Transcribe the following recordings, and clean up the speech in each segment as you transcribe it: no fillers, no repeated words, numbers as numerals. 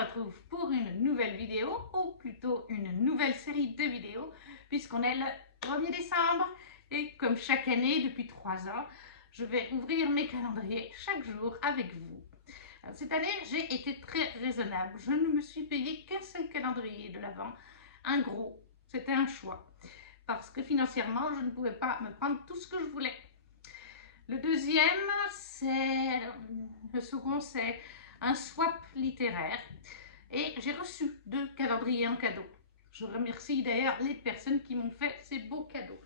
retrouve pour une nouvelle vidéo, ou plutôt une nouvelle série de vidéos, puisqu'on est le 1er décembre. Et comme chaque année, depuis 3 ans, je vais ouvrir mes calendriers chaque jour avec vous. Alors, cette année, j'ai été très raisonnable. Je ne me suis payé qu'un seul calendrier de l'Avent, un gros. C'était un choix, parce que financièrement, je ne pouvais pas me prendre tout ce que je voulais. Le second, c'est un swap littéraire. Et j'ai reçu 2 calendriers en cadeau. Je remercie d'ailleurs les personnes qui m'ont fait ces beaux cadeaux.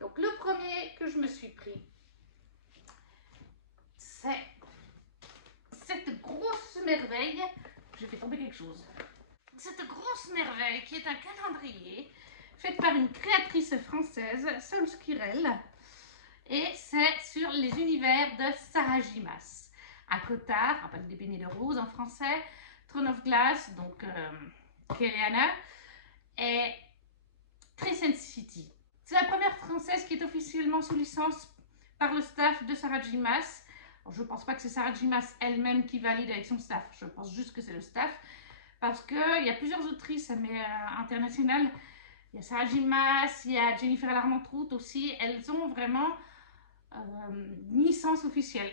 Donc le premier que je me suis pris, c'est cette grosse merveille. J'ai fait tomber quelque chose. Cette grosse merveille qui est un calendrier fait par une créatrice française, Sol Skirel. Et c'est sur les univers de Sarah J. Maas. À Cotard, avec des peignets de rose en français, Throne of Glass, donc Keriana, et Crescent City. C'est la première française qui est officiellement sous licence par le staff de Sarah J. Maas. Je ne pense pas que c'est Sarah J. Maas elle-même qui valide avec son staff, je pense juste que c'est le staff, parce qu'il y a plusieurs autrices internationales. Il y a Sarah J. Maas, il y a Jennifer Larmentrout aussi, elles ont vraiment une licence officielle.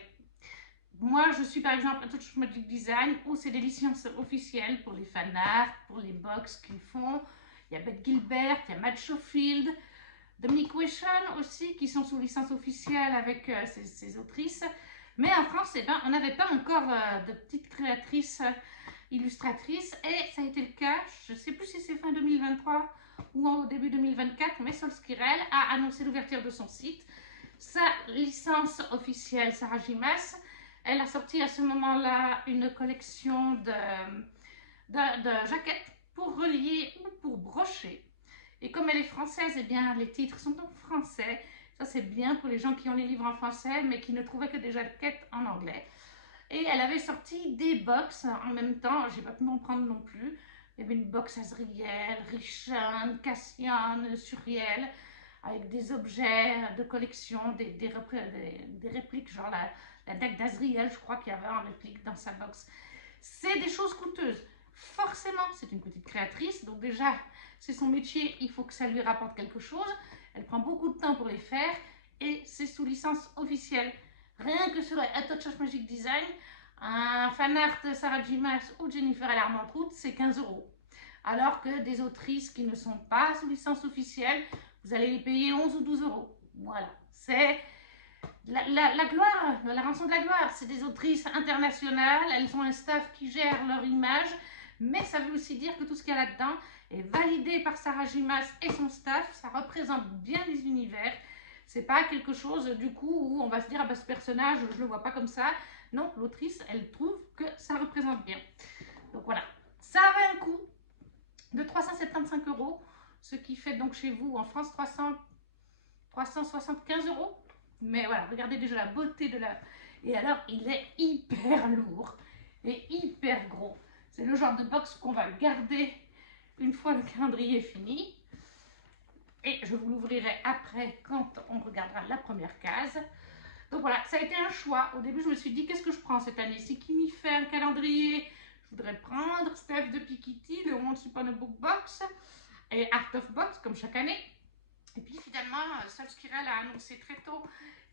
Moi, je suis par exemple à Touch Magic Design où c'est des licences officielles pour les fanarts, pour les box qu'ils font. Il y a Beth Gilbert, il y a Matt Schofield, Dominique Weshon aussi qui sont sous licence officielle avec ces autrices. Mais en France, eh ben, on n'avait pas encore de petites créatrices illustratrices et ça a été le cas, je ne sais plus si c'est fin 2023 ou au début 2024, mais Sol Skirel a annoncé l'ouverture de son site. Sa licence officielle Sarah J. Maas, elle a sorti à ce moment-là une collection de jaquettes pour relier ou pour brocher. Et comme elle est française, eh bien, les titres sont en français. Ça, c'est bien pour les gens qui ont les livres en français, mais qui ne trouvaient que des jaquettes en anglais. Et elle avait sorti des box en même temps. Je n'ai pas pu m'en prendre non plus. Il y avait une box Azriel, Richon, Cassian, Suriel, avec des objets de collection, des répliques, genre la dague d'Azriel, je crois qu'il y avait en réplique dans sa box. C'est des choses coûteuses. Forcément, c'est une petite créatrice, donc déjà, c'est son métier, il faut que ça lui rapporte quelque chose. Elle prend beaucoup de temps pour les faire et c'est sous licence officielle. Rien que sur A Touch of Magic Design, un fanart Sarah J. Maas ou Jennifer Larmentrout, c'est 15 €. Alors que des autrices qui ne sont pas sous licence officielle, vous allez les payer 11 ou 12 €. Voilà, c'est la gloire, la rançon de la gloire. C'est des autrices internationales, elles ont un staff qui gère leur image, mais ça veut aussi dire que tout ce qu'il y a là-dedans est validé par Sarah J. Maas et son staff. Ça représente bien les univers. C'est pas quelque chose du coup où on va se dire ah ben ce personnage je le vois pas comme ça. Non, l'autrice elle trouve que ça représente bien. Donc voilà, ça avait un coût de 375 €, ce qui fait donc chez vous en France 375 €. Mais voilà, regardez déjà la beauté de la... Et alors, il est hyper lourd et hyper gros. C'est le genre de box qu'on va garder une fois le calendrier fini. Et je vous l'ouvrirai après quand on regardera la première case. Donc voilà, ça a été un choix. Au début, je me suis dit, qu'est-ce que je prends cette année? C'est qui m'y fait un calendrier? Je voudrais prendre Steph de Piketty, le Once Upon a Book Box et Art of Box, comme chaque année. Et puis finalement, Sol Skirel a annoncé très tôt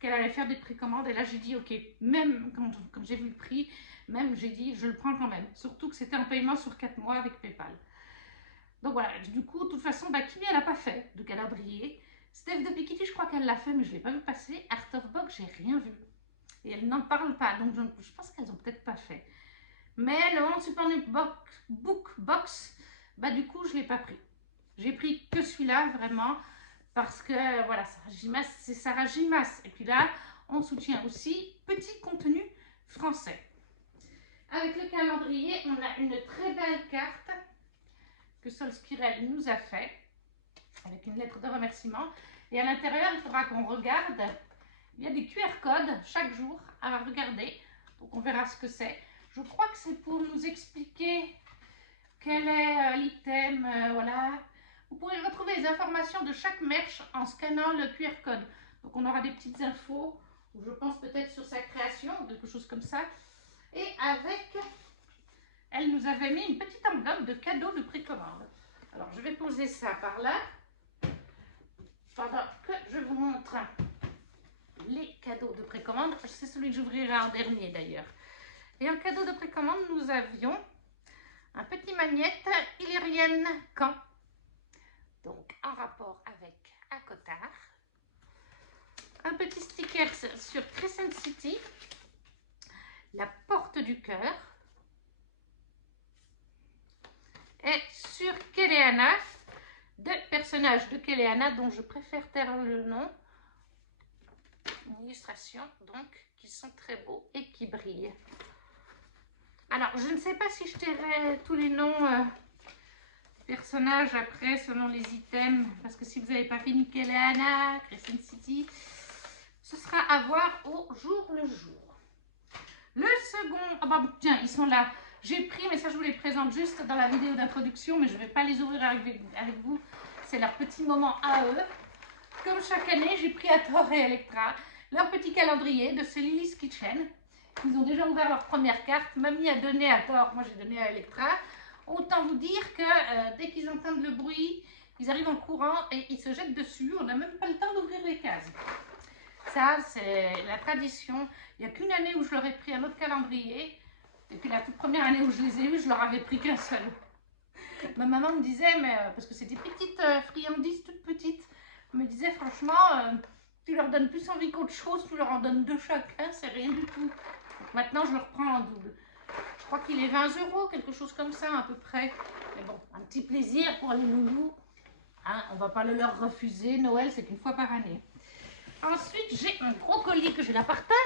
qu'elle allait faire des précommandes. Et là, j'ai dit, ok, même quand j'ai vu le prix, même j'ai dit, je le prends quand même. Surtout que c'était un paiement sur 4 mois avec PayPal. Donc voilà, du coup, de toute façon, Kimi, elle n'a pas fait de calendrier. Steph de Piketty, je crois qu'elle l'a fait, mais je ne l'ai pas vu passer. Art of Box, j'ai rien vu. Et elle n'en parle pas, donc je pense qu'elles n'ont peut-être pas fait. Mais le Once Upon a Book Box, bah du coup, je ne l'ai pas pris. J'ai pris que celui-là, vraiment, parce que, voilà, c'est Sarah J. Maas. Et puis là, on soutient aussi petit contenu français. Avec le calendrier, on a une très belle carte que Sol Skirel nous a fait, avec une lettre de remerciement. Et à l'intérieur, il faudra qu'on regarde. Il y a des QR codes chaque jour à regarder. Donc on verra ce que c'est. Je crois que c'est pour nous expliquer quel est l'item. Voilà. Vous pourrez retrouver les informations de chaque merch en scannant le QR code. Donc on aura des petites infos, je pense peut-être sur sa création ou quelque chose comme ça. Et avec elle nous avait mis une petite enveloppe de cadeaux de précommande. Alors, je vais poser ça par là, pendant que je vous montre les cadeaux de précommande. C'est celui que j'ouvrirai en dernier d'ailleurs. Et en cadeau de précommande, nous avions un petit magnète Illyrienne Caen, donc en rapport avec Cotard. Un petit sticker sur Crescent City, la porte du cœur. Et sur Kéléana, deux personnages de Kéléana dont je préfère taire le nom. Une illustration donc qui sont très beaux et qui brillent. Alors je ne sais pas si je tairai tous les noms des personnages après selon les items, parce que si vous n'avez pas fini Kéléana, Crescent City, ce sera à voir au jour le jour. Le second, ah bah tiens, ils sont là. J'ai pris, mais ça je vous les présente juste dans la vidéo d'introduction, mais je ne vais pas les ouvrir avec vous. C'est leur petit moment à eux. Comme chaque année, j'ai pris à Thor et Electra leur petit calendrier de ce Lily's Kitchen. Ils ont déjà ouvert leur première carte. Mamie a donné à Thor, moi j'ai donné à Electra. Autant vous dire que dès qu'ils entendent le bruit, ils arrivent en courant et ils se jettent dessus. On n'a même pas le temps d'ouvrir les cases. Ça, c'est la tradition. Il n'y a qu'une année où je leur ai pris un autre calendrier. Et puis la toute première année où je les ai eus, je leur avais pris qu'un seul. Ma maman me disait, mais parce que c'est des petites friandises toutes petites, elle me disait franchement, tu leur donnes plus envie qu'autre chose, tu leur en donnes deux chacun, c'est rien du tout. Donc maintenant je le reprends en double. Je crois qu'il est 20 €, quelque chose comme ça à peu près. Mais bon, un petit plaisir pour les loulous. Hein, on ne va pas le leur refuser, Noël c'est qu'une fois par année. Ensuite j'ai un gros colis que j'ai là par terre.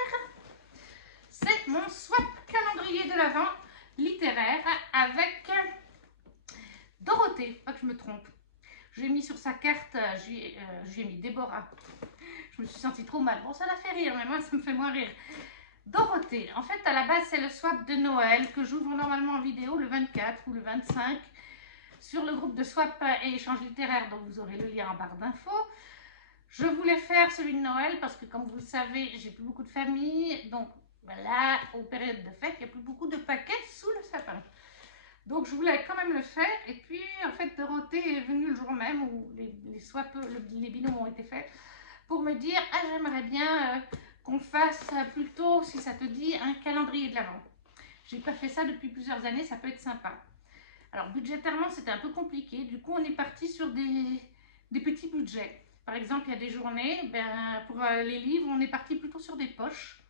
C'est mon swap calendrier de l'Avent littéraire avec Dorothée, pas que je me trompe. J'ai mis sur sa carte, j'ai mis Déborah. Je me suis sentie trop mal. Bon, ça l'a fait rire, mais moi, ça me fait moins rire. Dorothée, en fait, à la base, c'est le swap de Noël que j'ouvre normalement en vidéo le 24 ou le 25 sur le groupe de swap et échange littéraire, dont vous aurez le lien en barre d'infos. Je voulais faire celui de Noël parce que, comme vous le savez, j'ai plus beaucoup de famille. Donc, là, aux périodes de fête, il n'y a plus beaucoup de paquets sous le sapin. Donc, je voulais quand même le faire. Et puis, en fait, Dorothée est venue le jour même où les binômes ont été faits pour me dire « Ah, j'aimerais bien qu'on fasse plutôt, si ça te dit, un calendrier de l'Avent. » J'ai pas fait ça depuis plusieurs années, ça peut être sympa. Alors, budgétairement, c'était un peu compliqué. Du coup, on est parti sur des petits budgets. Par exemple, il y a des journées, pour les livres, on est parti plutôt sur des poches,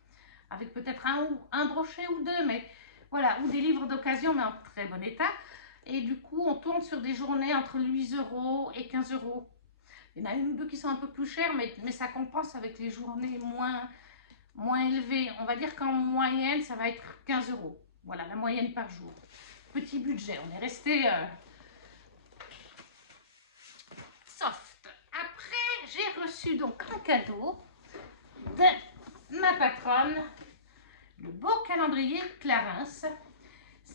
avec peut-être un brochet ou deux, mais voilà, ou des livres d'occasion, mais en très bon état. Et du coup, on tourne sur des journées entre 8 € et 15 €. Il y en a une ou deux qui sont un peu plus chères, mais ça compense avec les journées moins élevées. On va dire qu'en moyenne, ça va être 15 €. Voilà, la moyenne par jour. Petit budget, on est resté soft. Après, j'ai reçu donc un cadeau de ma patronne, le beau calendrier Clarins.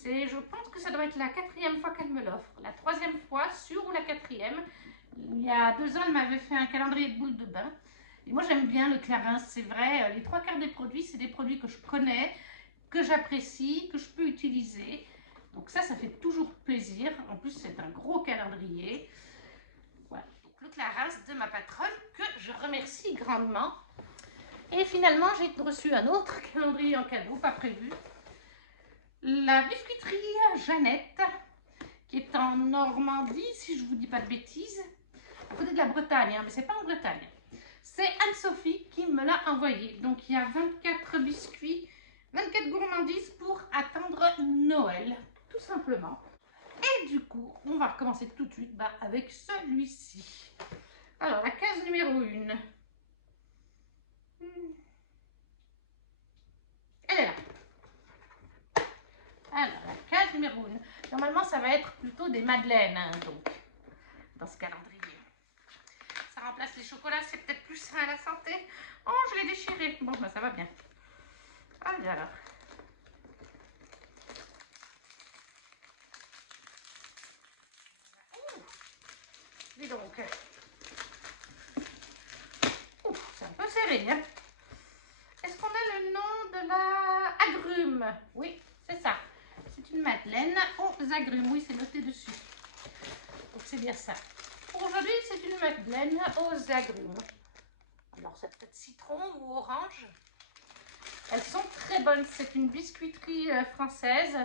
Je pense que ça doit être la 4e fois qu'elle me l'offre. La 3e fois, sûre, ou la 4e. Il y a 2 ans, elle m'avait fait un calendrier de boules de bain. Et moi, j'aime bien le Clarins, c'est vrai. Les 3/4 des produits, c'est des produits que je connais, que j'apprécie, que je peux utiliser. Donc ça fait toujours plaisir. En plus, c'est un gros calendrier. Voilà. Donc le Clarins de ma patronne, que je remercie grandement. Et finalement, j'ai reçu un autre calendrier en cadeau, pas prévu. La biscuiterie Jeannette, qui est en Normandie, si je ne vous dis pas de bêtises, à côté de la Bretagne, hein, mais c'est pas en Bretagne. C'est Anne-Sophie qui me l'a envoyé. Donc il y a 24 biscuits, 24 gourmandises pour attendre Noël, tout simplement. Et du coup, on va recommencer tout de suite avec celui-ci. Alors, la case numéro 1. Elle est là. Alors, la case numéro 1. Normalement, ça va être plutôt des madeleines, hein, donc, dans ce calendrier. Ça remplace les chocolats, c'est peut-être plus sain à la santé. Oh, je l'ai déchiré. Bon, ça va bien. Alors. Dis donc. C'est un peu serré, hein. Est-ce qu'on a le nom de la agrume? Oui, c'est ça. C'est une madeleine aux agrumes. Oui, c'est noté dessus. Donc c'est bien ça. Pour aujourd'hui, c'est une madeleine aux agrumes. Alors c'est peut-être citron ou orange. Elles sont très bonnes. C'est une biscuiterie française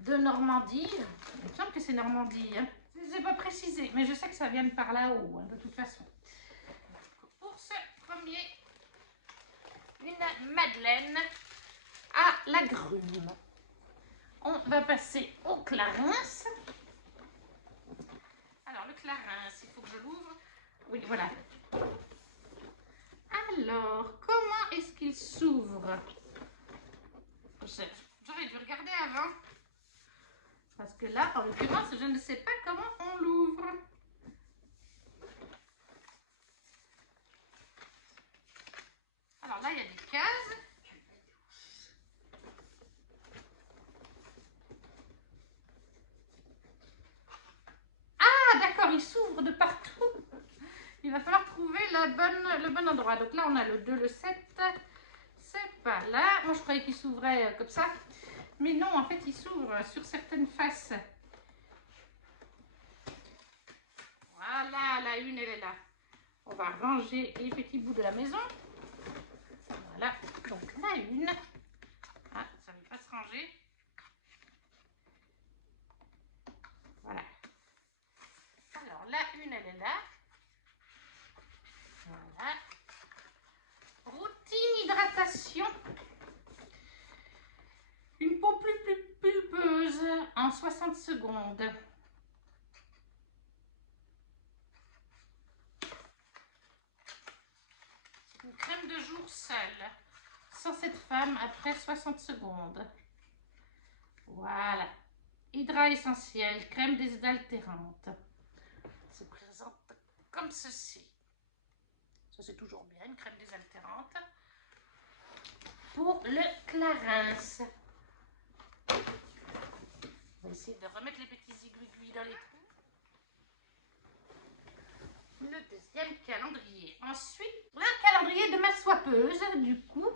de Normandie. Il me semble que c'est Normandie. Hein. Je ne sais pas précisé, mais je sais que ça vient de par là-haut, hein, de toute façon. Donc, pour ce premier, une madeleine à l'agrumes. On va passer au clarins. Alors, le clarins, il faut que je l'ouvre. Oui, voilà. Alors, comment est-ce qu'il s'ouvre? J'aurais dû regarder avant. Parce que là, en l'occurrence, je ne sais pas comment on l'ouvre. Alors là, il y a des cases. Ah, d'accord, il s'ouvre de partout. Il va falloir trouver le bon endroit. Donc là, on a le 2, le 7. C'est pas là. Moi, je croyais qu'il s'ouvrait comme ça. Mais non, en fait, il s'ouvre sur certaines faces. Voilà, la une, elle est là. On va ranger les petits bouts de la maison. Voilà, donc la une. Ah, ça ne veut pas se ranger. Voilà. Alors, la une, elle est là. Voilà. Routine hydratation. Une peau plus pulpeuse en 60 secondes. Une crème de jour seule. Sans cette femme après 60 secondes. Voilà. Hydra essentiel, crème désaltérante. Se présente comme ceci. Ça, c'est toujours bien, une crème désaltérante. Pour le clarins. On va essayer de remettre les petits aiguilles dans les trous. Le deuxième calendrier. Ensuite, le calendrier de ma soipeuse. Du coup,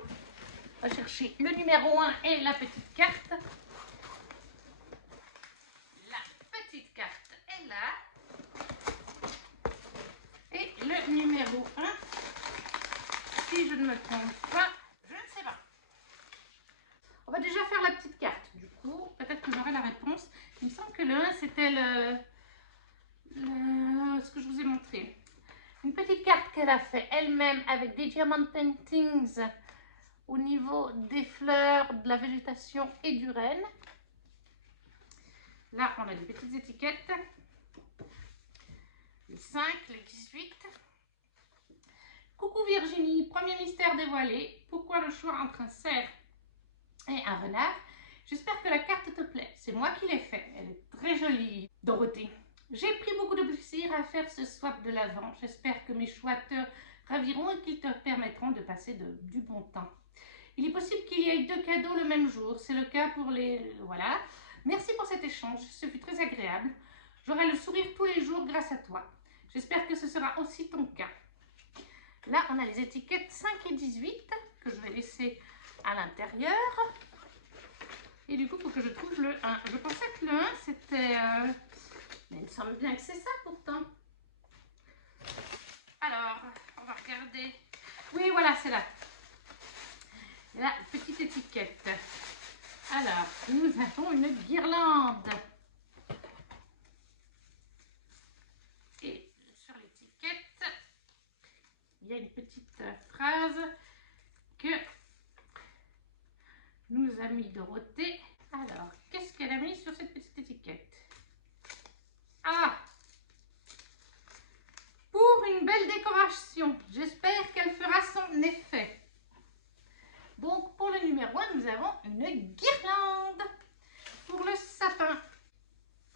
on va chercher le numéro 1 et la petite carte. La petite carte est là. Et le numéro 1, si je ne me trompe pas, je ne sais pas. On va déjà faire la petite carte. Du coup, peut-être que j'aurai la réponse. Il me semble que le 1, c'était ce que je vous ai montré. Une petite carte qu'elle a fait elle-même avec des diamant paintings au niveau des fleurs, de la végétation et du renne. Là, on a des petites étiquettes. Les 5, les 18. Coucou Virginie, premier mystère dévoilé. Pourquoi le choix entre un cerf et un renard? J'espère que la carte te plaît. C'est moi qui l'ai fait. Elle est très jolie, Dorothée. J'ai pris beaucoup de plaisir à faire ce swap de l'Avent. J'espère que mes choix te raviront et qu'ils te permettront de passer du bon temps. Il est possible qu'il y ait 2 cadeaux le même jour. C'est le cas pour les... Voilà. Merci pour cet échange. Ce fut très agréable. J'aurai le sourire tous les jours grâce à toi. J'espère que ce sera aussi ton cas. Là, on a les étiquettes 5 et 18 que je vais laisser à l'intérieur. Et du coup, il faut que je trouve le 1. Je pensais que le 1, c'était... Mais il me semble bien que c'est ça pourtant. Alors, on va regarder. Oui, voilà, c'est là. La petite étiquette. Alors, nous avons une guirlande. Et sur l'étiquette, il y a une petite phrase que nous a mis Dorothée. Alors, qu'est-ce qu'elle a mis sur cette petite étiquette? Ah! Pour une belle décoration. J'espère qu'elle fera son effet. Donc, pour le numéro 1, nous avons une guirlande. Pour le sapin,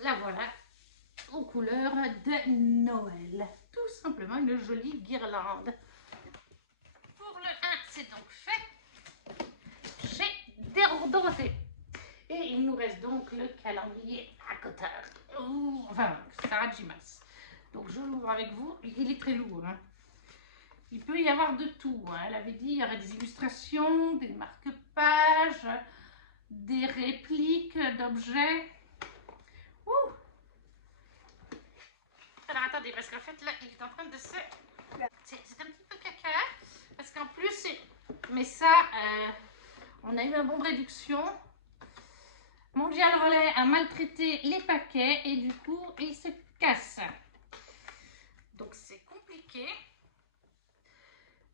la voilà, aux couleurs de Noël. Tout simplement une jolie guirlande. Pour le 1, c'est donc fait. J'ai Dorothée. Et il nous reste donc le calendrier à côté. Enfin, Sarah Jimas. Donc, je l'ouvre avec vous. Il est très lourd, hein. Il peut y avoir de tout. Hein. Elle avait dit qu'il y aurait des illustrations, des marque-pages, des répliques d'objets. Ouh. Alors attendez, parce qu'en fait là, il est en train de se... C'est un petit peu caca, parce qu'en plus, mais ça, on a eu un bon de réduction. Mondial Relais a maltraité les paquets et du coup, ils se cassent. Donc c'est compliqué.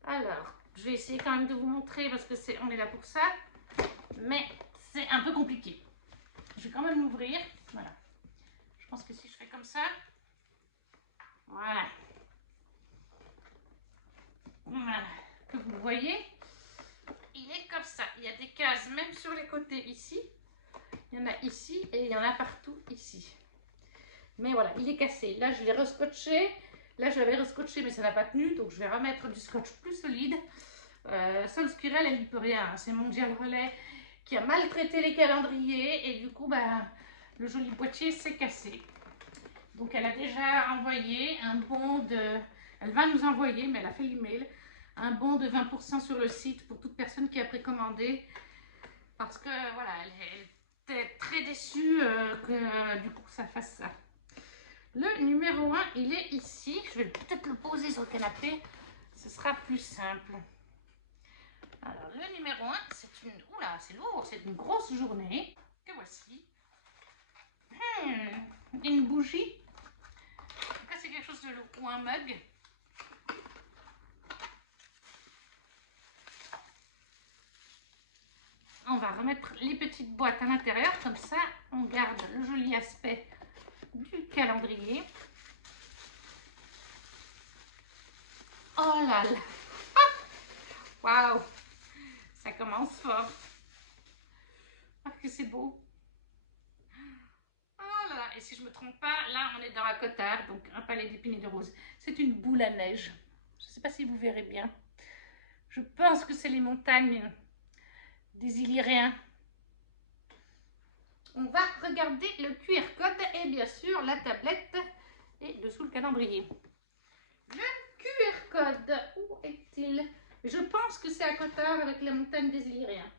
Alors, je vais essayer quand même de vous montrer parce que on est là pour ça. Mais c'est un peu compliqué. Je vais quand même l'ouvrir. Voilà. Je pense que si je fais comme ça, voilà. Voilà. Que vous voyez, il est comme ça. Il y a des cases même sur les côtés ici. Il y en a ici et il y en a partout ici. Mais voilà, il est cassé. Là, je l'ai rescotché. Là, je l'avais rescotché, mais ça n'a pas tenu. Donc, je vais remettre du scotch plus solide. Sol Squirrel, elle n'y peut rien. Hein. C'est Mondial Relais qui a maltraité les calendriers. Et du coup, bah, le joli boîtier s'est cassé. Donc, elle a déjà envoyé un bon de... Elle va nous envoyer, mais elle a fait l'email, un bon de 20% sur le site pour toute personne qui a précommandé. Parce que, voilà, elle était très déçue que du coup, ça fasse ça. Le numéro 1, il est ici. Je vais peut-être le poser sur le canapé. Ce sera plus simple. Alors, le numéro 1, c'est une... Oula, c'est lourd. C'est une grosse journée. Que voici. Une bougie. Là, c'est quelque chose de lourd. Ou un mug. On va remettre les petites boîtes à l'intérieur. Comme ça, on garde le joli aspect du calendrier. Oh là là. Waouh, ça commence fort. Ah, que c'est beau. Oh là là, et si je ne me trompe pas, là on est dans la Cotard, donc un palais d'épines et de roses. C'est une boule à neige. Je ne sais pas si vous verrez bien. Je pense que c'est les montagnes des Illyriens. On va regarder le QR code et bien sûr la tablette et dessous le calendrier. Le QR code, où est-il? Je pense que c'est à Cotard avec la montagne des Illyriens.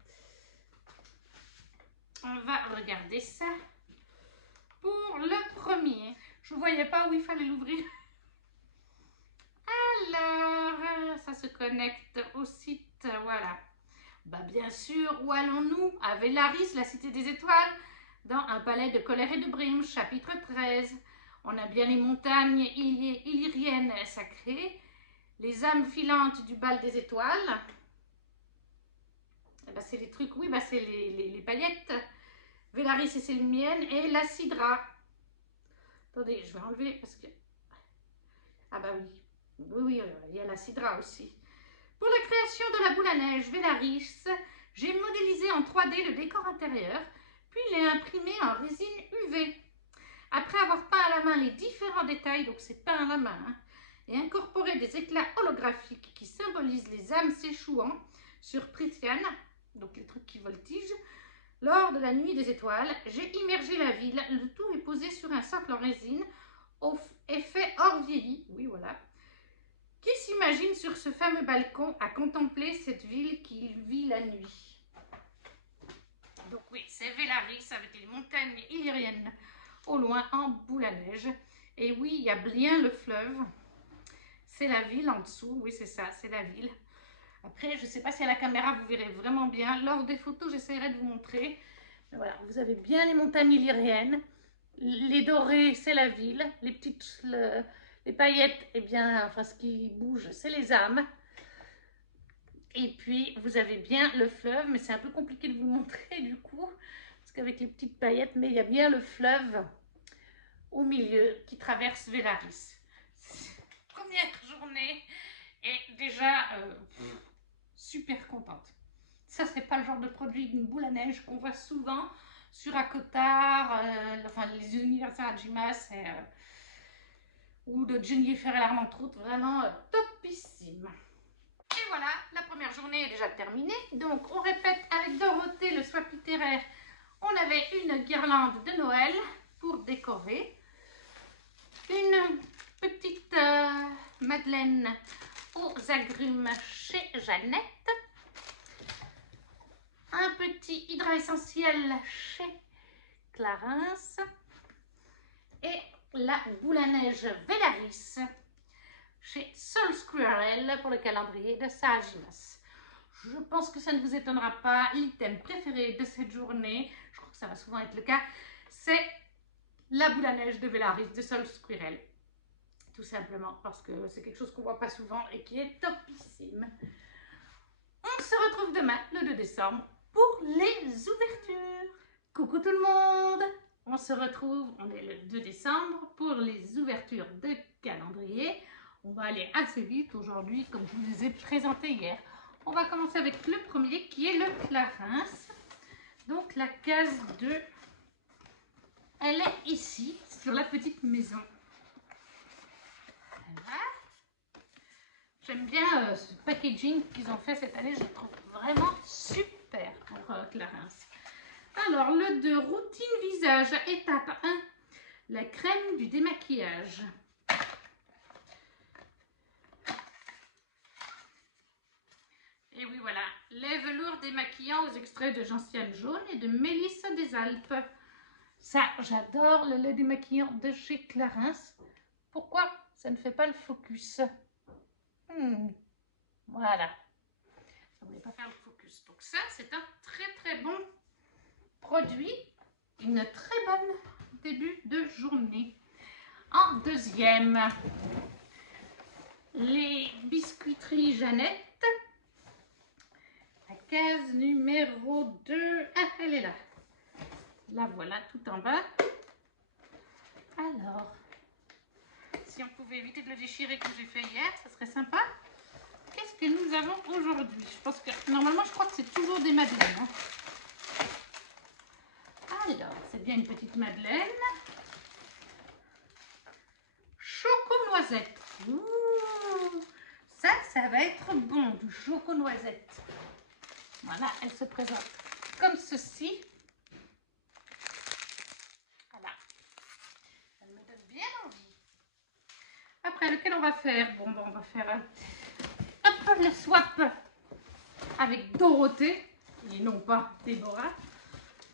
On va regarder ça. Pour le premier, je ne voyais pas où il fallait l'ouvrir. Alors, ça se connecte au site, voilà. Bah bien sûr, où allons-nous? À Vélaris, la cité des étoiles, dans un palais de colère et de brime, chapitre 13. On a bien les montagnes illyriennes sacrées, les âmes filantes du bal des étoiles. Bah, c'est les trucs, oui, bah, c'est les paillettes. Vélaris et ses lumières et la cidra. Attendez, je vais enlever parce que... Ah bah oui, oui, il y a la cidra aussi. Pour la création de la boule à neige Vélaris, j'ai modélisé en 3D le décor intérieur, puis l'ai imprimé en résine UV. Après avoir peint à la main les différents détails, donc c'est peint à la main, hein, et incorporé des éclats holographiques qui symbolisent les âmes s'échouant sur Prythian, donc les trucs qui voltigent, lors de la nuit des étoiles, j'ai immergé la ville. Le tout est posé sur un socle en résine, au effet hors vieilli, oui voilà, qui s'imagine sur ce fameux balcon à contempler cette ville qu'il vit la nuit. Donc oui, c'est Vélaris avec les montagnes illyriennes au loin en boule à neige. Et oui, il y a bien le fleuve. C'est la ville en dessous, oui c'est ça, c'est la ville. Après, je ne sais pas si à la caméra vous verrez vraiment bien. Lors des photos, j'essaierai de vous montrer. Mais voilà, vous avez bien les montagnes illyriennes. Les dorés, c'est la ville. Les petites, les paillettes, eh bien, enfin ce qui bouge, c'est les âmes. Et puis, vous avez bien le fleuve, mais c'est un peu compliqué de vous le montrer du coup. Parce qu'avec les petites paillettes, mais il y a bien le fleuve au milieu qui traverse Vélaris. Première journée et déjà... super contente. Ça, c'est pas le genre de produit d'une boule à neige qu'on voit souvent sur Akotard, enfin les universités à Gimas ou de Jennifer et l'Armentrout, vraiment topissime. Et voilà, la première journée est déjà terminée. Donc, on répète avec Dorothée, le swap littéraire. On avait une guirlande de Noël pour décorer. Une petite madeleine aux agrumes chez Jeannette. un petit hydra essentiel chez Clarins et la boule à neige Velaris chez Soul Squirrel pour le calendrier de Saginas. Je pense que ça ne vous étonnera pas, l'item préféré de cette journée, je crois que ça va souvent être le cas, c'est la boule à neige de Velaris de Soul Squirrel. Tout simplement parce que c'est quelque chose qu'on ne voit pas souvent et qui est topissime. On se retrouve demain, le 2 décembre, pour les ouvertures. Coucou tout le monde! On se retrouve, on est le 2 décembre, pour les ouvertures de calendrier. On va aller assez vite aujourd'hui, comme je vous les ai présentés hier. On va commencer avec le premier qui est le Clarins. Donc la case 2, elle est ici, sur la petite maison. Voilà. J'aime bien ce packaging qu'ils ont fait cette année, je le trouve vraiment super pour Clarins. Alors le 2, routine visage, étape 1, la crème du démaquillage. Et oui voilà, lait velours démaquillant aux extraits de gentiane jaune et de mélisse des Alpes. Ça, j'adore le lait démaquillant de chez Clarins. Pourquoi ça ne fait pas le focus? Voilà. Ça ne voulait pas faire le focus. Donc ça, c'est un très bon produit. Une très bonne début de journée. En deuxième, les biscuiteries Jeannette. La case numéro 2. Ah, elle est là. La voilà, tout en bas. Alors, si on pouvait éviter de le déchirer comme j'ai fait hier, ça serait sympa. Qu'est-ce que nous avons aujourd'hui? Je pense que, normalement, je crois que c'est toujours des madeleines. Hein. Alors, c'est bien une petite madeleine. Choco-noisette. Ouh, ça va être bon, du choco-noisette. Voilà, elle se présente comme ceci. Voilà. Elle me donne bien envie. Après, lequel on va faire? Bon, on va faire hop, le swap avec Dorothée, et non pas Déborah.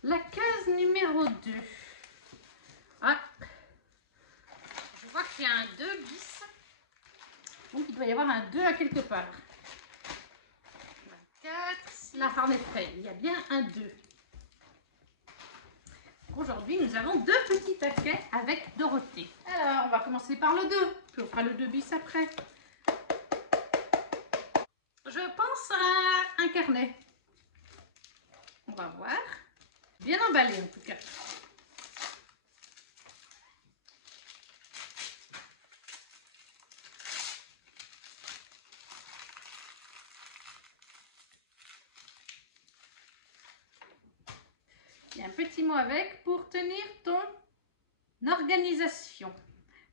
La case numéro 2. Ah, je vois qu'il y a un 2 bis. Donc, il doit y avoir un 2 à quelque part. 24, la Harney Frey. Il y a bien un 2. Aujourd'hui, nous avons 2 petits paquets avec Dorothée. Alors, on va commencer par le 2. Puis on fera le 2 bis après. Je pense à un carnet. On va voir. Bien emballé en tout cas. Il y a un petit mot avec pour tenir ton organisation.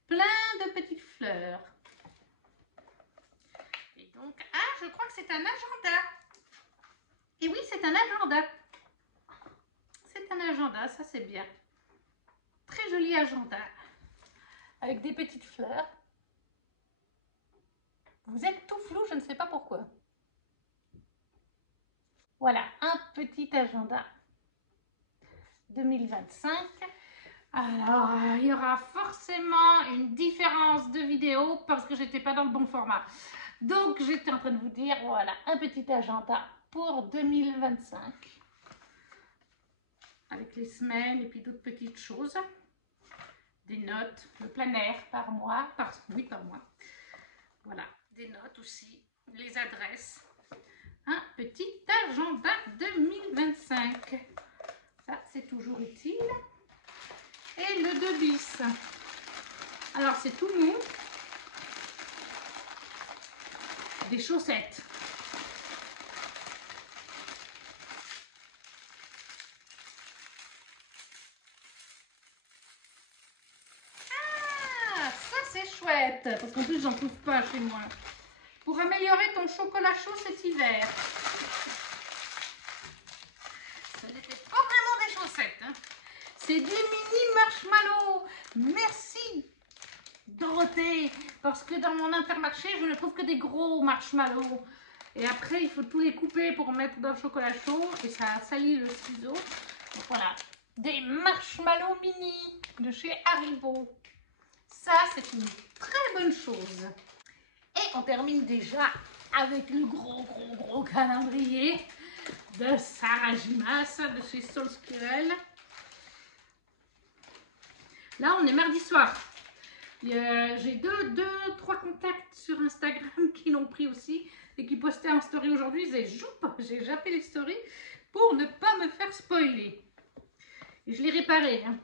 Plein de petites fleurs. Et donc, ah, je crois que c'est un agenda. Et oui, c'est un agenda. C'est un agenda, ça c'est bien. Très joli agenda. Avec des petites fleurs. Vous êtes tout flou, je ne sais pas pourquoi. Voilà, un petit agenda 2025. Alors, il y aura forcément une différence de vidéo parce que j'étais pas dans le bon format. Donc, j'étais en train de vous dire, voilà, un petit agenda pour 2025. Avec les semaines et puis d'autres petites choses. Des notes, le planaire par mois, par mois. Voilà, des notes aussi, les adresses. Un petit agenda 2025. Ça, c'est toujours utile. Et le 2 bis. Alors, c'est tout mou. Des chaussettes. Ah, ça c'est chouette. Parce qu'en plus, j'en trouve pas chez moi. Pour améliorer ton chocolat chaud cet hiver. Ce n'était pas vraiment des chaussettes. Hein. C'est du mini marshmallow. Merci Dorothée. Parce que dans mon Intermarché, je ne trouve que des gros marshmallows. Et après, il faut tous les couper pour mettre dans le chocolat chaud et ça salit le ciseau. Donc voilà, des marshmallows mini de chez Haribo. Ça, c'est une très bonne chose. Et on termine déjà avec le gros calendrier de Sarah Gimas de chez Solskjaer. Là, on est mardi soir. J'ai trois contacts sur Instagram qui l'ont pris aussi et qui postaient en story aujourd'hui. Ils disaient, j'ai zappé les stories pour ne pas me faire spoiler. Et je l'ai réparé hein.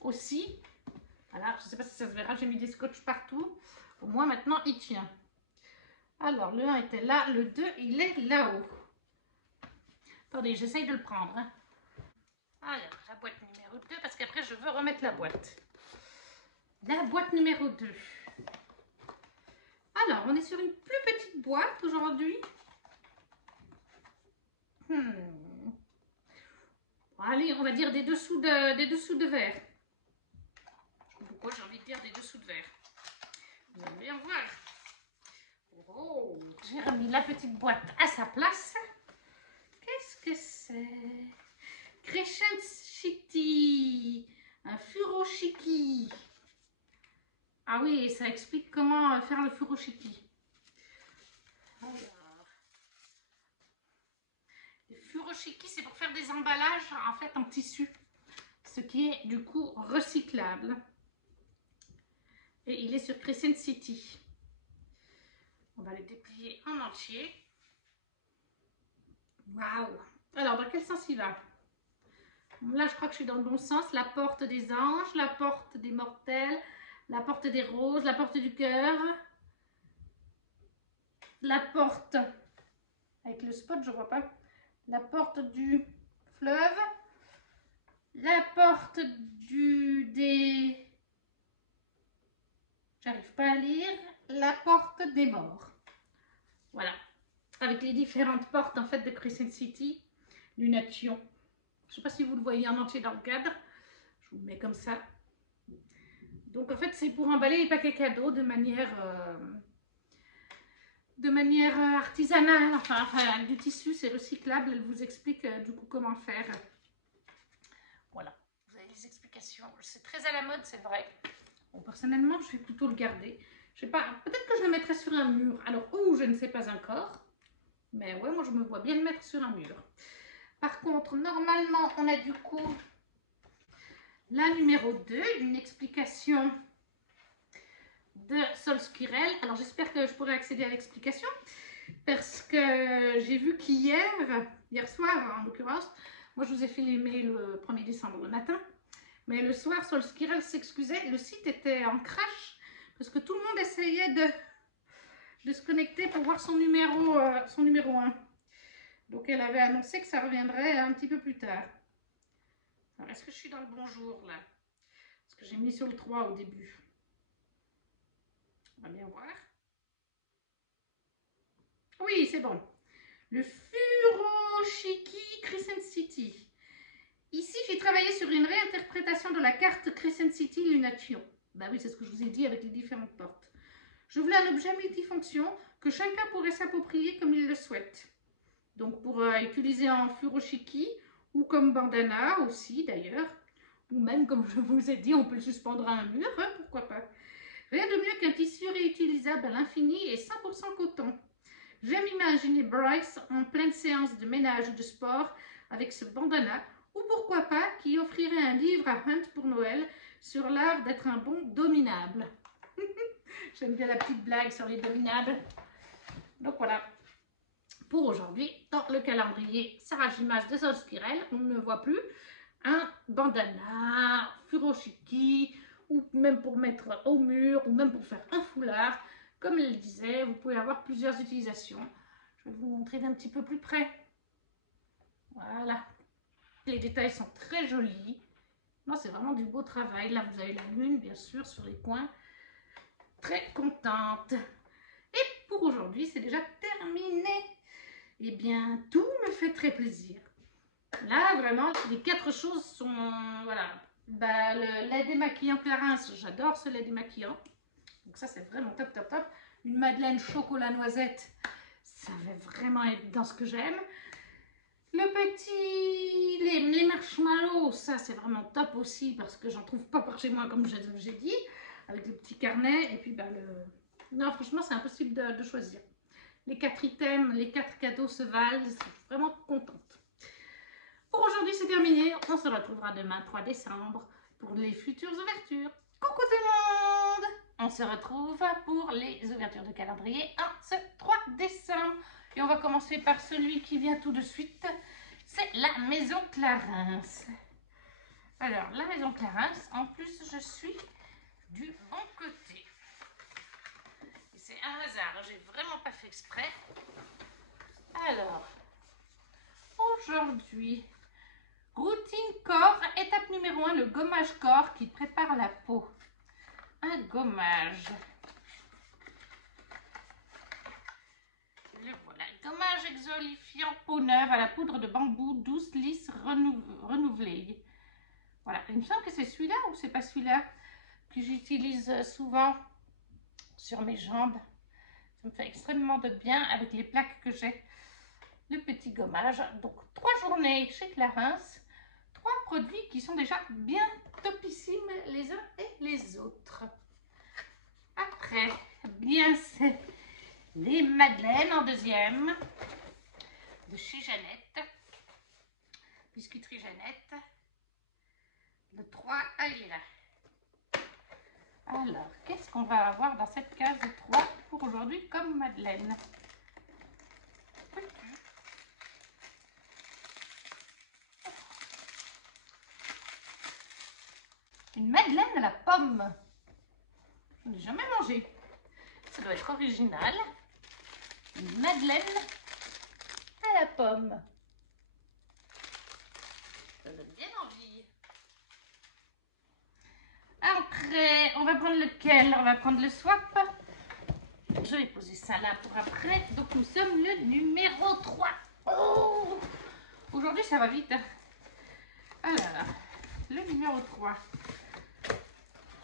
Aussi. Voilà, je ne sais pas si ça se verra, j'ai mis des scotch partout. Au moins maintenant, il tient. Alors, le 1 était là, le 2, il est là-haut. Attendez, j'essaye de le prendre. Hein. Alors, la boîte numéro 2, parce qu'après, je veux remettre la boîte. La boîte numéro 2. Alors, on est sur une plus petite boîte aujourd'hui. Allez, on va dire des dessous de verre. Je sais pas pourquoi j'ai envie de dire des dessous de verre. Vous allez bien voir. Oh, j'ai remis la petite boîte à sa place. Qu'est-ce que c'est? Crescent City. Un furoshiki. Ah oui, ça explique comment faire le furoshiki. Alors, les furoshiki, c'est pour faire des emballages en fait en tissu, ce qui est du coup recyclable. Et il est sur Crescent City. On va le déplier en entier. Waouh! Alors, dans quel sens il va? Là, je crois que je suis dans le bon sens. La porte des anges, la porte des mortels, la porte des roses, la porte du cœur, la porte avec le spot, je vois pas, la porte du fleuve, la porte des... J'arrive pas à lire, la porte des morts. Voilà, avec les différentes portes en fait de Crescent City, Lunation. Je sais pas si vous le voyez en entier dans le cadre, je vous le mets comme ça. Donc en fait c'est pour emballer les paquets cadeaux de manière artisanale, enfin du tissu, c'est recyclable, elle vous explique du coup comment faire. Voilà, vous avez les explications, c'est très à la mode, c'est vrai. Bon, personnellement, je vais plutôt le garder. Je sais pas, peut-être que je le mettrai sur un mur. Alors, où, je ne sais pas encore. Mais ouais, moi, je me vois bien le mettre sur un mur. Par contre, normalement, on a du coup la numéro 2, une explication de Solskjaer. Alors, j'espère que je pourrai accéder à l'explication. Parce que j'ai vu qu'hier soir en l'occurrence, moi, je vous ai filmé le 1er décembre le matin. Mais le soir, Solskjaer s'excusait, le site était en crash parce que tout le monde essayait de se connecter pour voir son numéro 1. Donc elle avait annoncé que ça reviendrait un petit peu plus tard. Alors est-ce que je suis dans le bon jour là? Parce que j'ai mis sur le 3 au début. On va bien voir. Oui, c'est bon. Le furoshiki Crescent City. Ici, j'ai travaillé sur une réinterprétation de la carte Crescent City Lunation. Bah oui, c'est ce que je vous ai dit avec les différentes portes. Je voulais un objet multifonction que chacun pourrait s'approprier comme il le souhaite. Donc pour utiliser en furoshiki ou comme bandana aussi d'ailleurs. Ou même, comme je vous ai dit, on peut le suspendre à un mur, hein, pourquoi pas. Rien de mieux qu'un tissu réutilisable à l'infini et 100% coton. J'aime imaginer Bryce en pleine séance de ménage ou de sport avec ce bandana. Ou pourquoi pas, qui offrirait un livre à Hunt pour Noël sur l'art d'être un bon dominable. J'aime bien la petite blague sur les dominables. Donc voilà, pour aujourd'hui, dans le calendrier Sarah Gimas de Solskjaer, on ne voit plus un bandana, furoshiki, ou même pour mettre au mur, ou même pour faire un foulard. Comme elle le disait, vous pouvez avoir plusieurs utilisations. Je vais vous montrer d'un petit peu plus près. Voilà. Les détails sont très jolis. Non, c'est vraiment du beau travail. Là, vous avez la lune, bien sûr, sur les coins. Très contente. Et pour aujourd'hui, c'est déjà terminé. Eh bien, tout me fait très plaisir. Là, vraiment, les 4 choses sont... Voilà. Bah, le lait démaquillant Clarins, j'adore ce lait démaquillant. Donc ça, c'est vraiment top, top, top. Une madeleine chocolat noisette. Ça va vraiment être dans ce que j'aime. Le petit, les marshmallows, ça c'est vraiment top aussi parce que j'en trouve pas par chez moi comme j'ai dit, avec le petit carnet et puis bah non franchement c'est impossible de choisir. Les 4 items, les 4 cadeaux se valent, je suis vraiment contente. Pour aujourd'hui c'est terminé, on se retrouvera demain 3 décembre pour les futures ouvertures. Coucou tout le monde! On se retrouve pour les ouvertures de calendrier ce 3 décembre. Et on va commencer par celui qui vient tout de suite. C'est la Maison Clarins. Alors, la Maison Clarins, en plus, je suis du bon côté. C'est un hasard, j'ai vraiment pas fait exprès. Alors, aujourd'hui, routine corps, étape numéro 1, le gommage corps qui prépare la peau. Un gommage. Le voilà, gommage exfoliant peau neuve à la poudre de bambou, douce, lisse, renouvelée. Voilà, il me semble que c'est celui-là ou c'est pas celui-là que j'utilise souvent sur mes jambes. Ça me fait extrêmement de bien avec les plaques que j'ai. Le petit gommage. Donc 3 journées chez Clarins. 3 produits qui sont déjà bien topissimes les uns et les autres. Après, bien c'est les madeleines en deuxième de chez Jeannette. Biscuiterie Jeannette. Le 3, ah il est là. Alors, qu'est-ce qu'on va avoir dans cette case 3 pour aujourd'hui comme madeleine? Une madeleine à la pomme. Je n'ai jamais mangé. Ça doit être original. Une madeleine à la pomme. Ça donne bien envie. Après, on va prendre lequel? On va prendre le swap. Je vais poser ça là pour après. Donc nous sommes le numéro 3. Oh, aujourd'hui ça va vite. Alors, le numéro 3.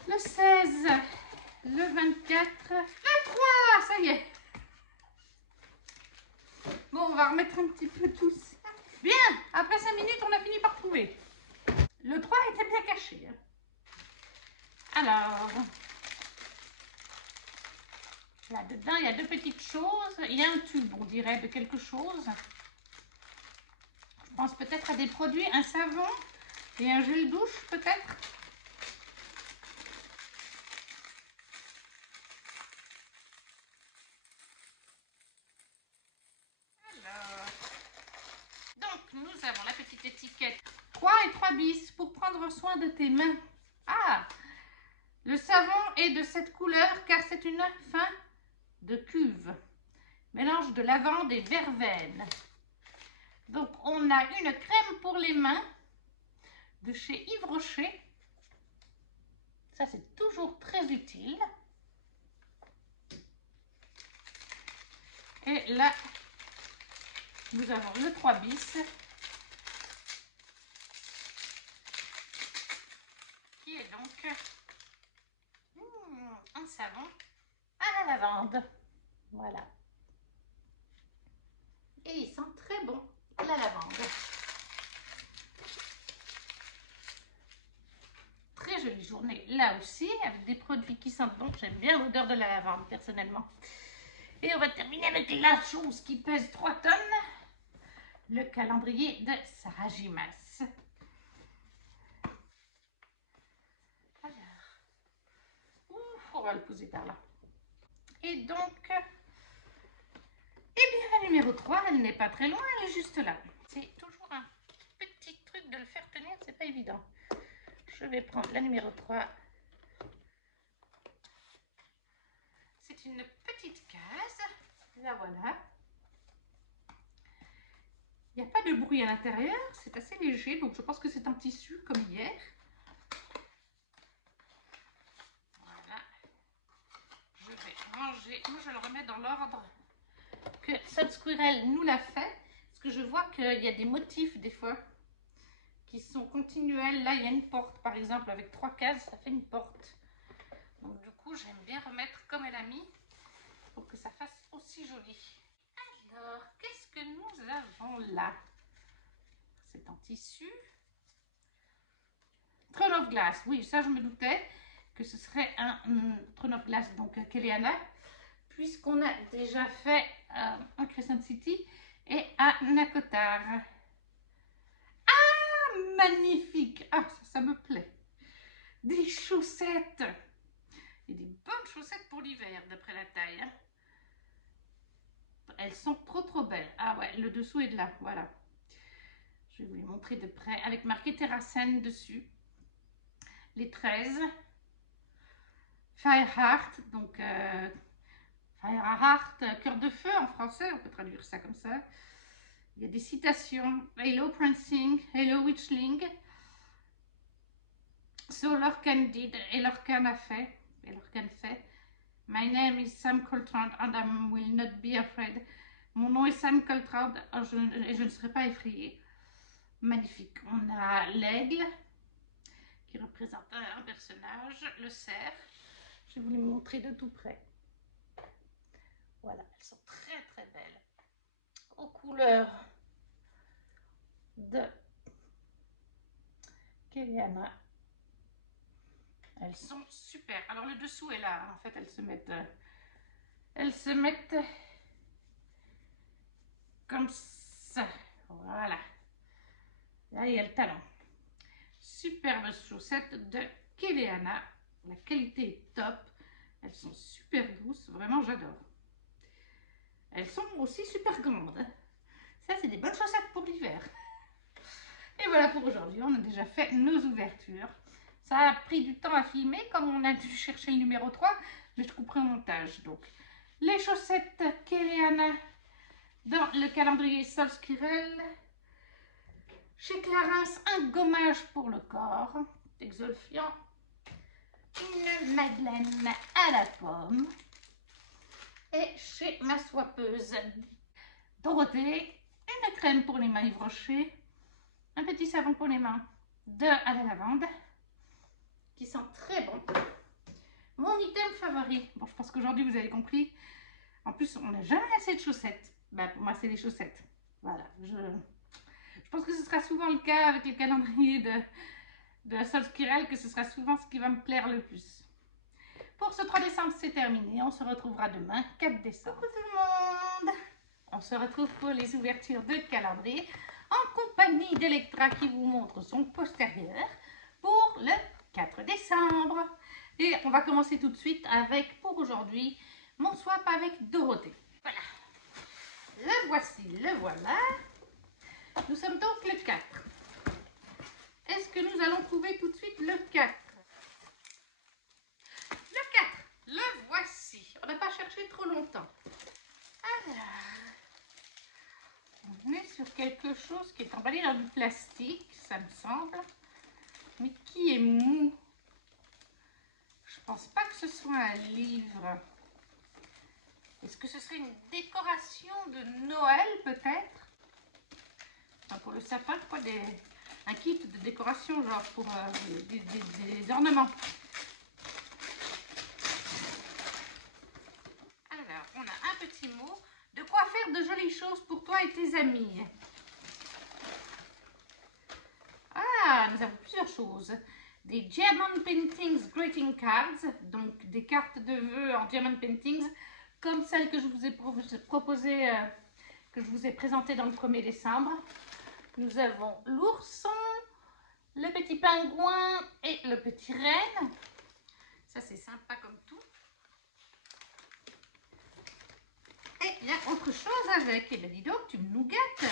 Le 16. Le 24. Le 3. Ça y est. Bon, on va remettre un petit peu tout ça. Bien, après 5 minutes, on a fini par trouver. Le 3 était bien caché. Alors, là-dedans, il y a 2 petites choses. Il y a un tube, on dirait, de quelque chose. Je pense peut-être à des produits, un savon et un gel douche, peut-être. Alors, donc, nous avons la petite étiquette 3 et 3 bis pour prendre soin de tes mains. Ah, le savon est de cette couleur car c'est une fin de cuve. Mélange de lavande et verveine. Donc, on a une crème pour les mains de chez Yves Rocher. Ça, c'est toujours très utile. Et là, nous avons le 3 bis. Qui est donc un savon à la lavande. Voilà. Et il sent très bon la lavande. Très jolie journée là aussi avec des produits qui sentent bon. J'aime bien l'odeur de la lavande personnellement. Et on va terminer avec la chose qui pèse 3 tonnes. Le calendrier de Sarah Gimas. Alors, on va le poser par là. Et donc, eh bien la numéro 3, elle n'est pas très loin, elle est juste là. C'est toujours un petit truc de le faire tenir, c'est pas évident. Je vais prendre la numéro 3. C'est une petite case. La voilà. Il n'y a pas de bruit à l'intérieur, c'est assez léger, donc je pense que c'est en tissu comme hier. Voilà. Je vais ranger. Moi, je le remets dans l'ordre que Sun Squirrel nous l'a fait. Parce que je vois qu'il y a des motifs des fois qui sont continuels. Là, il y a une porte, par exemple, avec 3 cases, ça fait une porte. Donc du coup, j'aime bien remettre comme elle a mis pour que ça fasse aussi joli. Alors, qu'est-ce que nous avons là? C'est en tissu. Throne of Glass, oui, ça je me doutais que ce serait un Throne of Glass, donc Keleana, puisqu'on a déjà fait un Crescent City et à Nakotar. Ah, magnifique! Ah, ça me plaît. Des chaussettes. Et des bonnes chaussettes pour l'hiver, d'après la taille. Hein. Elles sont trop belles. Ah ouais, le dessous est de là, voilà. Je vais vous les montrer de près, avec marqué Terracène dessus. Les 13. Fireheart, donc Fireheart, cœur de feu en français, on peut traduire ça comme ça. Il y a des citations. Hello Prancing, Hello Witchling. So Lorcan did, et Lorcan a fait, et Lorcan fait. My name is Sam Coltrane and I will not be afraid. Mon nom est Sam Coltrane et je ne serai pas effrayée. Magnifique. On a l'aigle qui représente un personnage, le cerf. Je vais vous les montrer de tout près. Voilà, elles sont très belles. Aux couleurs de Keleana. Elles sont super. Alors le dessous est là. En fait, elles se mettent comme ça. Voilà. Là, il y a le talon. Superbe chaussettes de Keleana. La qualité est top. Elles sont super douces. Vraiment, j'adore. Elles sont aussi super grandes. Ça, c'est des bonnes chaussettes pour l'hiver. Et voilà pour aujourd'hui. On a déjà fait nos ouvertures. Ça a pris du temps à filmer, comme on a dû chercher le numéro 3, mais je couperai au montage. Donc, les chaussettes Keleana dans le calendrier Solskirel. Chez Clarins, un gommage pour le corps, exolfiant. Une madeleine à la pomme. Et chez ma swappeuse Dorothée, une crème pour les mains Yves Rocher, un petit savon pour les mains à la lavande, qui sent très bon. Mon item favori, bon je pense qu'aujourd'hui vous avez compris, en plus on n'a jamais assez de chaussettes, bah, pour moi c'est les chaussettes, voilà, je pense que ce sera souvent le cas avec le calendrier de Solskirel, que ce sera souvent ce qui va me plaire le plus. Pour ce 3 décembre c'est terminé, on se retrouvera demain 4 décembre. Coucou tout le monde, on se retrouve pour les ouvertures de calendrier en compagnie d'Electra qui vous montre son postérieur pour le 4 décembre. Et on va commencer tout de suite avec, pour aujourd'hui, mon swap avec Dorothée. Voilà. Le voici, le voilà. Nous sommes donc le 4. Est-ce que nous allons trouver tout de suite le 4? Le 4, le voici. On n'a pas cherché trop longtemps. Alors, on est sur quelque chose qui est emballé dans du plastique, ça me semble. Mais qui est mou. Je pense pas que ce soit un livre. Est-ce que ce serait une décoration de Noël peut-être? Enfin, pour le sapin, quoi, un kit de décoration, genre pour des ornements. Alors, on a un petit mot. De quoi faire de jolies choses pour toi et tes amis. Ah, nous avons plusieurs choses. Des Diamond Paintings Greeting Cards, donc des cartes de vœux en Diamond Paintings, comme celle que je vous ai proposée, que je vous ai présentée dans le 1er décembre. Nous avons l'ourson, le petit pingouin et le petit renne. Ça, c'est sympa comme tout. Et il y a autre chose avec. Et bien, dis donc, tu nous gâtes.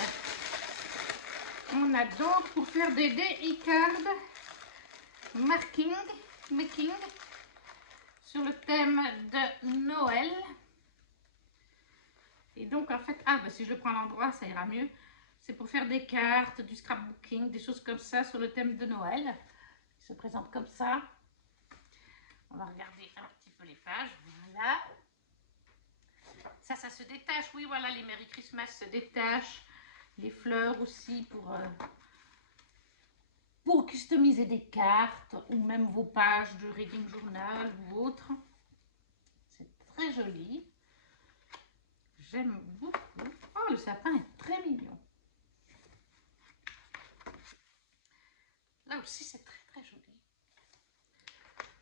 On a donc, pour faire des e-cards, making, sur le thème de Noël. Et donc, en fait, bah, si je prends l'endroit, ça ira mieux. C'est pour faire des cartes, du scrapbooking, des choses comme ça sur le thème de Noël. Il se présente comme ça. On va regarder un petit peu les pages. Voilà. Ça se détache. Oui, voilà, les Merry Christmas se détachent. Les fleurs aussi pour customiser des cartes ou même vos pages de reading journal ou autre. C'est très joli. J'aime beaucoup. Oh, le sapin est très mignon. Là aussi, c'est très très joli.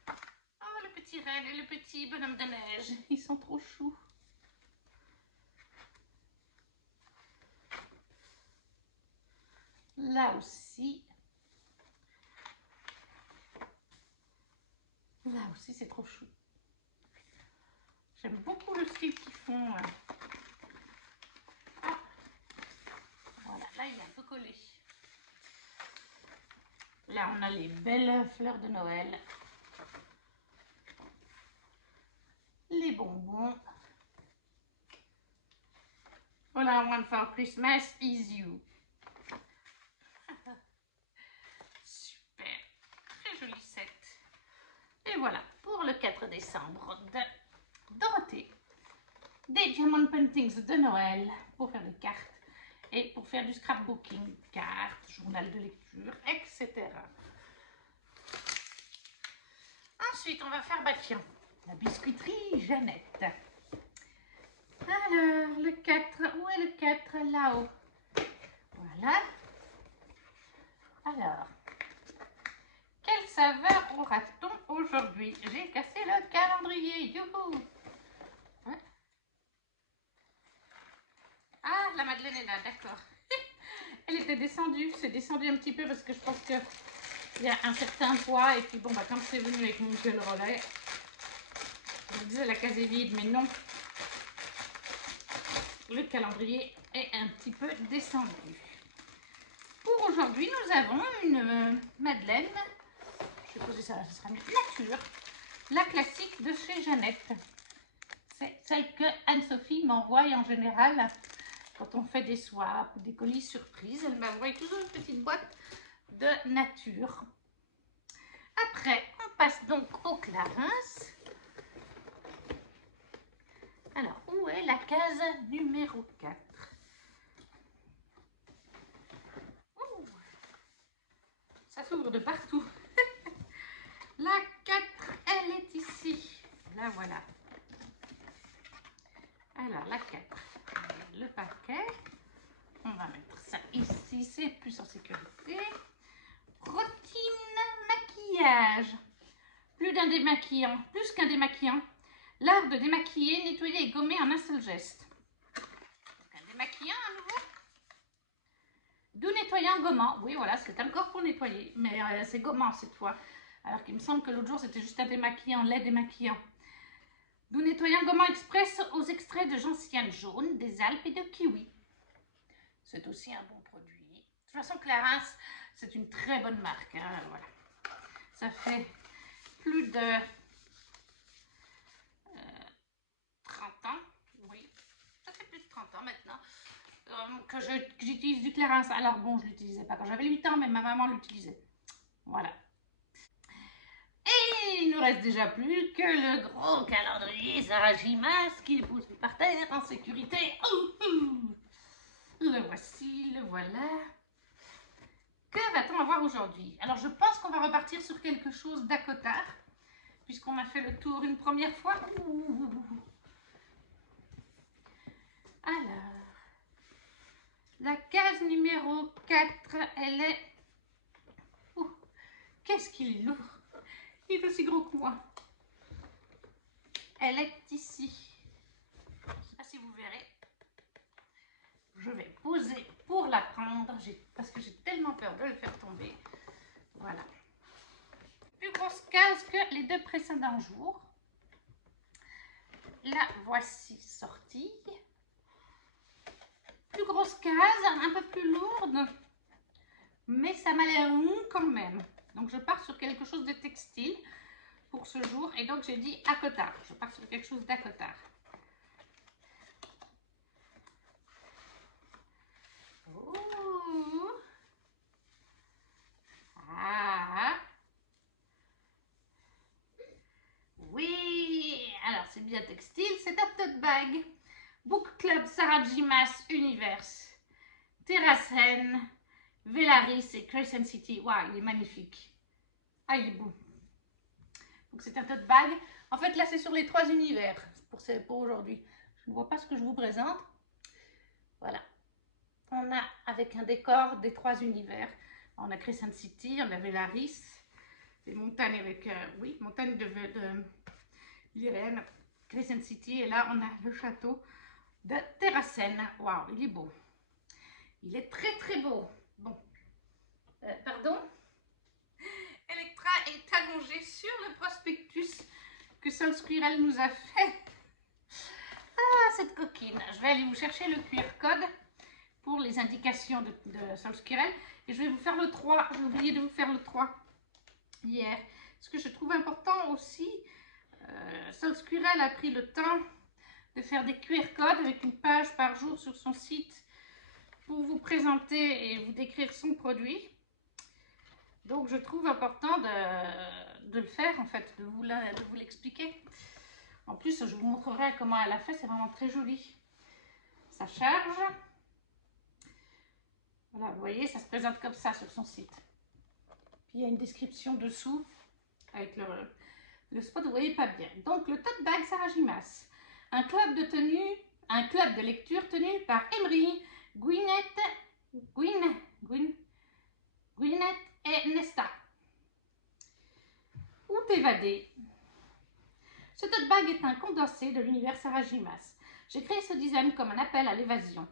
Oh, le petit renne et le petit bonhomme de neige. Ils sont trop choux. Là aussi. Là aussi, c'est trop chou. J'aime beaucoup le style qu'ils font. Ah. Voilà, là, il est un peu collé. Là, on a les belles fleurs de Noël. Les bonbons. All I want for Christmas is you. Super. Très joli set. Et voilà, pour le 4 décembre de Dorothée. Des diamond paintings de Noël pour faire des cartes et pour faire du scrapbooking, cartes, journal de lecture, etc. Ensuite, on va faire, bah tiens, la biscuiterie Jeannette. Alors, le 4, où est le 4? Là-haut. Voilà. Alors, quelle saveur aura-t-on aujourd'hui? J'ai cassé le calendrier, youhou! Ouais. Ah, la Madeleine est là, d'accord. Elle était descendue, c'est descendu un petit peu parce que je pense que il y a un certain poids et puis bon bah quand c'est venu avec mon gel relais, je me disais la case est vide mais non, le calendrier est un petit peu descendu. Pour aujourd'hui nous avons une Madeleine, je vais poser ça là, ce sera nature, la classique de chez Jeannette. C'est celle que Anne-Sophie m'envoie en général quand on fait des swaps ou des colis surprises. Elle m'envoie toujours une petite boîte de nature. Après, on passe donc au Clarins. Alors, où est la case numéro 4? Ouh, ça s'ouvre de partout. La 4, elle est ici. La voilà. Alors, la 4, le paquet. On va mettre ça ici, c'est plus en sécurité. Routine maquillage. Plus qu'un démaquillant. L'art de démaquiller, nettoyer et gommer en un seul geste. Un démaquillant à nouveau. Doux nettoyant gommant. Oui, voilà, c'est encore pour nettoyer, mais c'est gommant cette fois. Alors qu'il me semble que l'autre jour, c'était juste un démaquillant, lait démaquillant. Doux nettoyant gommant express aux extraits de gentiane jaune, des Alpes et de kiwi. C'est aussi un bon produit. De toute façon, Clarins, c'est une très bonne marque. Hein, voilà. Ça fait plus de 30 ans, oui, ça fait plus de 30 ans maintenant que j'utilise du Clarins. Alors bon, je ne l'utilisais pas quand j'avais 8 ans, mais ma maman l'utilisait. Voilà. Et il ne nous reste déjà plus que le gros calendrier Sarah Gimas qui est posé par terre en sécurité. Le voici, le voilà. Que va-t-on avoir aujourd'hui? Alors je pense qu'on va repartir sur quelque chose d'Acotard, puisqu'on a fait le tour une première fois. Alors, la case numéro 4, elle est... Qu'est-ce qu'il est lourd! Il est aussi gros que moi. Elle est ici. Je ne sais pas si vous verrez. Je vais poser pour la prendre parce que j'ai tellement peur de le faire tomber. Voilà. Plus grosse case que les 2 précédents jours. La voici sortie. Plus grosse case, un peu plus lourde, mais ça m'a l'air mou quand même. Donc je pars sur quelque chose de textile pour ce jour et donc j'ai dit Acotard. Je pars sur quelque chose d'Acotard. Oh. Ah. Oui, alors c'est bien textile, c'est un tote bag. Book Club Sarah Gimas Universe. Terracen, Velaris et Crescent City. Waouh, il est magnifique. Ah, il est beau. Donc c'est un tote bag. En fait, là, c'est sur les 3 univers pour aujourd'hui. Je ne vois pas ce que je vous présente. Voilà. On a avec un décor des 3 univers. On a Crescent City, on avait Laris, les montagnes avec, oui, montagne de l'Irène, Crescent City. Et là, on a le château de Terrassen. Waouh, il est beau. Il est très très beau. Bon, pardon. Electra est allongée sur le prospectus que Sol Squirrel nous a fait. Ah, cette coquine. Je vais aller vous chercher le QR code pour les indications de Sol Squirrel. Et je vais vous faire le 3. J'ai oublié de vous faire le 3 hier. Ce que je trouve important aussi, Sol Squirrel a pris le temps de faire des QR codes avec une page par jour sur son site pour vous présenter et vous décrire son produit. Donc je trouve important de le faire en fait, de vous l'expliquer. En plus, je vous montrerai comment elle a fait, c'est vraiment très joli. Ça charge. Voilà, vous voyez, ça se présente comme ça sur son site. Puis il y a une description dessous avec le spot, vous voyez pas bien. Donc le tote bag Sarah Gimas, un club de lecture tenu par Emery, Gwyneth et Nesta. Où t'évader? Ce tote bag est un condensé de l'univers Sarah Gimas. J'ai créé ce design comme un appel à l'évasion.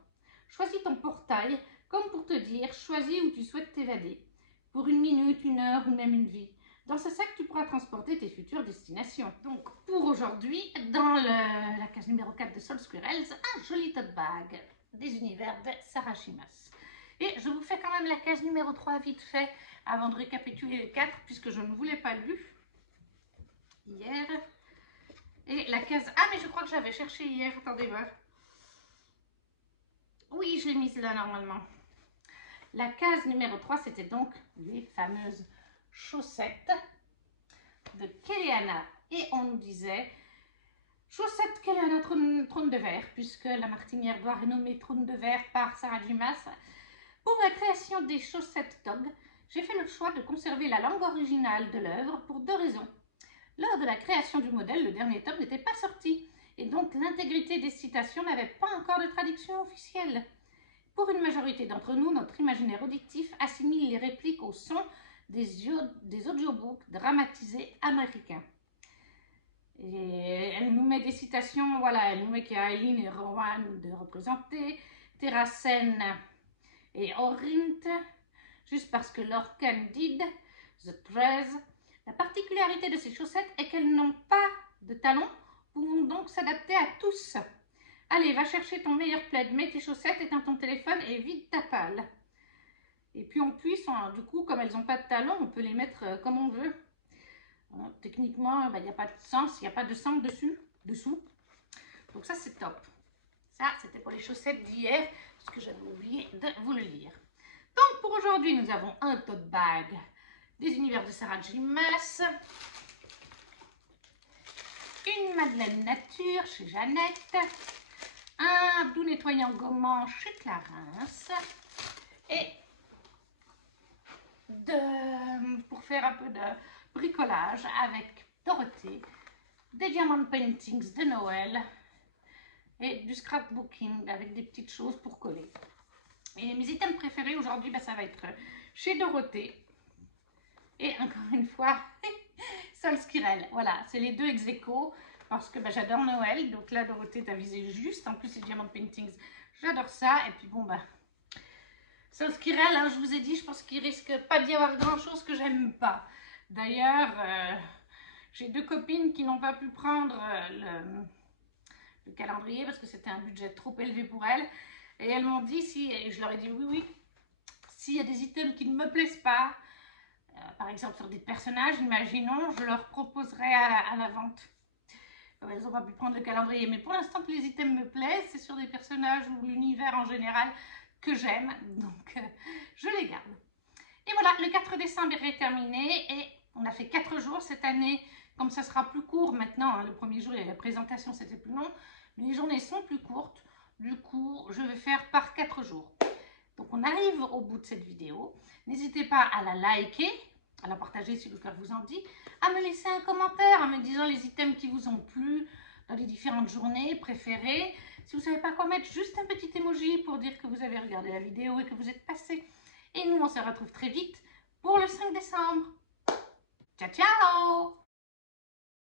Choisis ton portail comme pour te dire, choisis où tu souhaites t'évader. Pour 1 minute, 1 heure ou même une vie. Dans ce sac, tu pourras transporter tes futures destinations. Donc, pour aujourd'hui, dans la case numéro 4 de Sol Squirrels, un joli tote bag des univers de Sarah Gimas. Et je vous fais quand même la case numéro 3 vite fait, avant de récapituler les 4, puisque je ne vous l'ai pas lu hier. Et la case... Ah, mais je crois que j'avais cherché hier, attendez voir. Oui, je l'ai mise là normalement. La case numéro 3, c'était donc les fameuses chaussettes de Kellyana. Et on nous disait, chaussettes Kellyana trône de verre, puisque la martinière doit renommer trône de verre par Sarah Gimas. Pour la création des chaussettes Tog, j'ai fait le choix de conserver la langue originale de l'œuvre pour 2 raisons. Lors de la création du modèle, le dernier tome n'était pas sorti, et donc l'intégrité des citations n'avait pas encore de traduction officielle. Pour une majorité d'entre nous, notre imaginaire auditif assimile les répliques au son des audiobooks dramatisés américains. Et elle nous met des citations, voilà, elle nous met qu'il y a Eileen et Rowan de représenter, Terrassen et Orint, juste parce que Lord Candide, The 13. La particularité de ces chaussettes est qu'elles n'ont pas de talons, pouvant donc s'adapter à tous. Allez, va chercher ton meilleur plaid, mets tes chaussettes, éteins ton téléphone et vide ta palle. Et puis on puisse, du coup, comme elles n'ont pas de talons, on peut les mettre comme on veut. Techniquement, il n'y a pas de sens, il n'y a pas de sang dessous. Donc ça, c'est top. Ça, c'était pour les chaussettes d'hier, parce que j'avais oublié de vous le lire. Donc pour aujourd'hui, nous avons un tote bag des univers de Sarah Gimas, une Madeleine Nature chez Jeannette, un doux nettoyant gommant chez Clarins et pour faire un peu de bricolage avec Dorothée, des diamond paintings de Noël et du scrapbooking avec des petites choses pour coller. Et mes items préférés aujourd'hui, ça va être chez Dorothée et encore une fois Sol Squirrel. Voilà, c'est les 2 ex-aequo parce que j'adore Noël. Donc là, Dorothée t'a visé juste. En plus, les diamond paintings, j'adore ça. Et puis bon, Sol Squirrel, hein, je vous ai dit, je pense qu'il risque pas d'y avoir grand chose que j'aime pas. D'ailleurs, j'ai 2 copines qui n'ont pas pu prendre le calendrier parce que c'était un budget trop élevé pour elles. Et elles m'ont dit, et je leur ai dit oui, s'il y a des items qui ne me plaisent pas, par exemple sur des personnages, imaginons, je leur proposerai à la vente. Elles n'ont pas pu prendre le calendrier, mais pour l'instant que les items me plaisent, c'est sur des personnages ou l'univers en général que j'aime, donc je les garde. Et voilà, le 4 décembre est terminé et on a fait 4 jours cette année, comme ça sera plus court maintenant, hein, le premier jour il y a la présentation, c'était plus long, mais les journées sont plus courtes, du coup je vais faire par 4 jours. Donc on arrive au bout de cette vidéo, n'hésitez pas à la liker, à la partager si le cœur vous en dit, à me laisser un commentaire en me disant les items qui vous ont plu, dans les différentes journées préférées. Si vous ne savez pas quoi mettre, juste un petit emoji pour dire que vous avez regardé la vidéo et que vous êtes passé. Et nous, on se retrouve très vite pour le 5 décembre. Ciao, ciao!